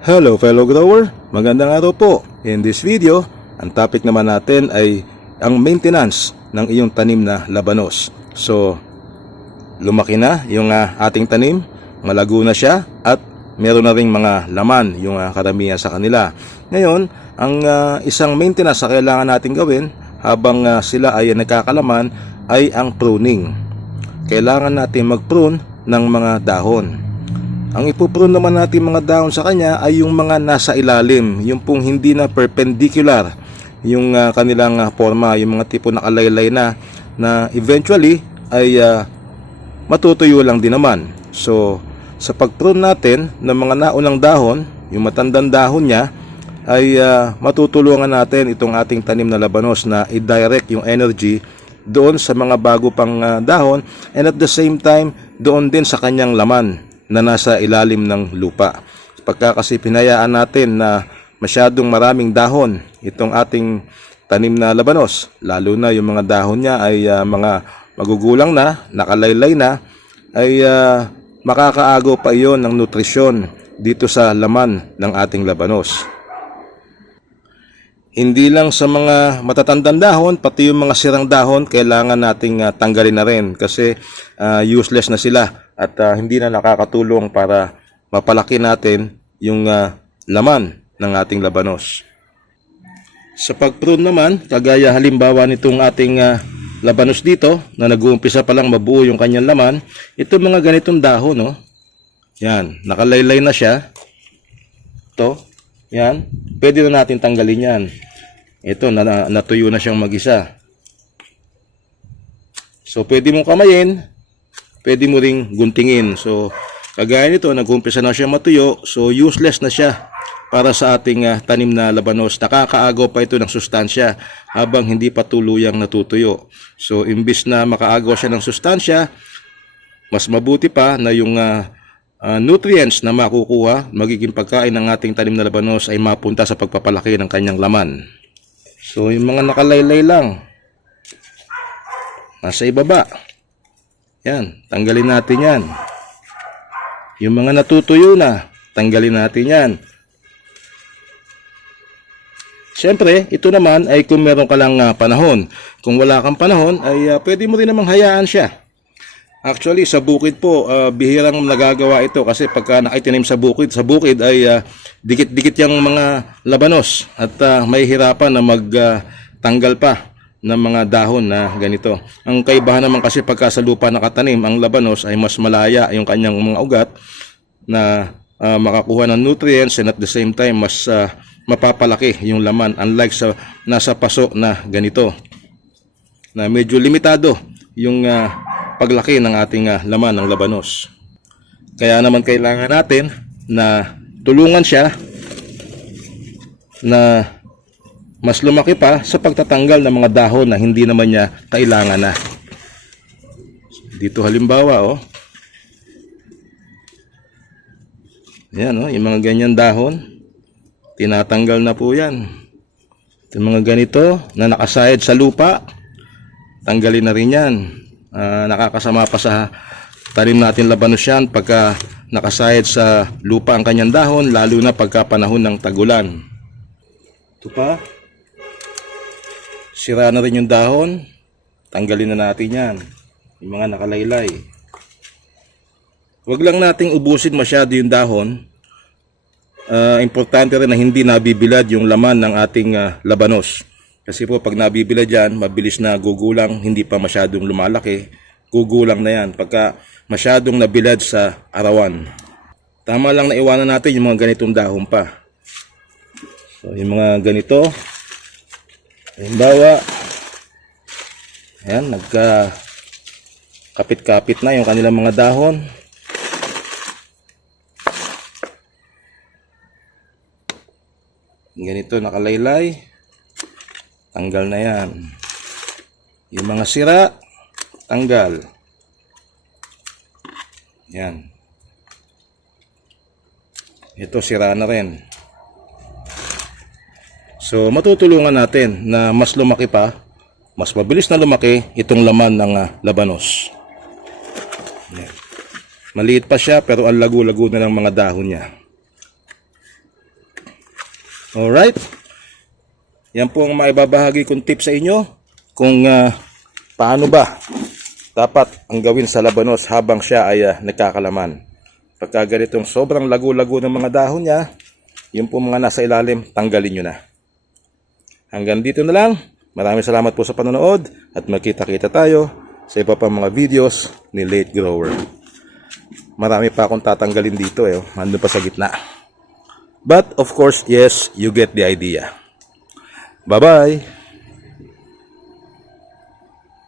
Hello fellow grower, magandang araw po. In this video, ang topic naman natin ay ang maintenance ng iyong tanim na labanos. So, lumaki na yung ah, ating tanim, malago na siya at meron na ring mga laman yung ah, karamihan sa kanila. Ngayon, ang ah, isang maintenance na kailangan natin gawin habang ah, sila ay nagkakalaman ay ang pruning. Kailangan natin mag-prune ng mga dahon. Ang ipuprune naman natin mga dahon sa kanya ay yung mga nasa ilalim, yung pong hindi na perpendicular yung ah, kanilang ah, forma, yung mga tipo na kalaylay na na eventually ay ah, matutuyo lang din naman. So, sa pag-prune natin ng mga naunang dahon, yung matandang dahon niya, ay ah, matutulungan natin itong ating tanim na labanos na i-direct yung energy doon sa mga bago pang ah, dahon and at the same time doon din sa kanyang laman na nasa ilalim ng lupa. Pagka kasi pinayaan natin na masyadong maraming dahon itong ating tanim na labanos, lalo na yung mga dahon niya ay ah, mga magugulang na, nakalaylay na, ay ah, makakaagaw pa iyon ng nutrisyon dito sa laman ng ating labanos. Hindi lang sa mga matatandang dahon, pati yung mga sirang dahon, kailangan nating ah, tanggalin na rin kasi ah, useless na sila at ah, hindi na nakakatulong para mapalaki natin yung ah, laman ng ating labanos. Sa pag-prune naman, kagaya halimbawa nitong ating ah, labanos dito na nag-uumpisa pa lang mabuo yung kanyang laman, ito mga ganitong dahon, no? Yan, nakalaylay na siya. Ito, yan. Pwede na natin tanggalin yan. Ito, na, na- natuyo na siyang mag-isa. So, pwede mong kamayin, pwede mo ring guntingin. So, kagaya nito, nag-umpisa na siya matuyo, so useless na siya para sa ating ah, tanim na labanos. Nakakaagaw pa ito ng sustansya habang hindi pa tuluyang natutuyo. So, imbis na makaagaw siya ng sustansya, mas mabuti pa na yung ah, ah, nutrients na makukuha, magiging pagkain ng ating tanim na labanos ay mapunta sa pagpapalaki ng kanyang laman. So, yung mga nakalaylay lang, nasa ibaba. Yan, tanggalin natin yan. Yung mga natutuyo na, tanggalin natin yan. Siyempre, ito naman ay kung meron ka lang ah, panahon. Kung wala kang panahon, ay ah, pwede mo rin namang hayaan siya. Actually, sa bukid po, ah, bihirang nagagawa ito kasi pagka nakitinim sa bukid, sa bukid ay ah, dikit-dikit yung mga labanos at ah, may hirapan na magtanggal pa ng mga dahon na ganito. Ang kaibahan naman kasi pagka sa lupa nakatanim, ang labanos ay mas malaya yung kanyang mga ugat na ah, makakuha ng nutrients and at the same time mas ah, mapapalaki yung laman unlike sa nasa paso na ganito na medyo limitado yung ah, paglaki ng ating ah, laman ng labanos. Kaya naman kailangan natin na tulungan siya na mas lumaki pa sa pagtatanggal ng mga dahon na hindi naman niya kailangan na. Dito halimbawa, oh. Yan, oh, yung mga ganyan dahon, tinatanggal na po yan. Yung mga ganito na nakasayad sa lupa, tanggalin na rin yan. Ah, nakakasama pa sa tanim natin labanos yan pagka nakasayad sa lupa ang kanyang dahon, lalo na pagka panahon ng tagulan. Ito pa. Sira na rin yung dahon. Tanggalin na natin yan. Yung mga nakalaylay. Huwag lang nating ubusin masyado yung dahon. Ah, importante rin na hindi nabibilad yung laman ng ating ah, labanos. Kasi po pag nabibilad yan, mabilis na gugulang, hindi pa masyadong lumalaki. Gugulang na yan pagka masyadong nabilad sa arawan. Tama lang na iwanan natin yung mga ganitong dahon pa. So, yung mga ganito, halimbawa, ayan, nagka kapit-kapit na yung kanilang mga dahon. Ganito, nakalaylay. Tanggal na yan. Yung mga sira, tanggal. Yan. Ito, sira na rin. So, matutulungan natin na mas lumaki pa, mas mabilis na lumaki itong laman ng ah, labanos. Yan. Maliit pa siya pero ang lago-lago na ng mga dahon niya. Alright? Yan po ang maibabahagi kong tip sa inyo kung ah, paano ba dapat ang gawin sa labanos habang siya ay ah, nagkakalaman. Pagka ganitong sobrang lago-lago ng mga dahon niya, yung po mga nasa ilalim, tanggalin nyo na. Hanggang dito na lang. Maraming salamat po sa panonood at magkita-kita tayo sa iba pang mga videos ni Late Grower. Marami pa akong tatanggalin dito eh. Ando pa sa gitna. But of course, yes, you get the idea. Bye-bye!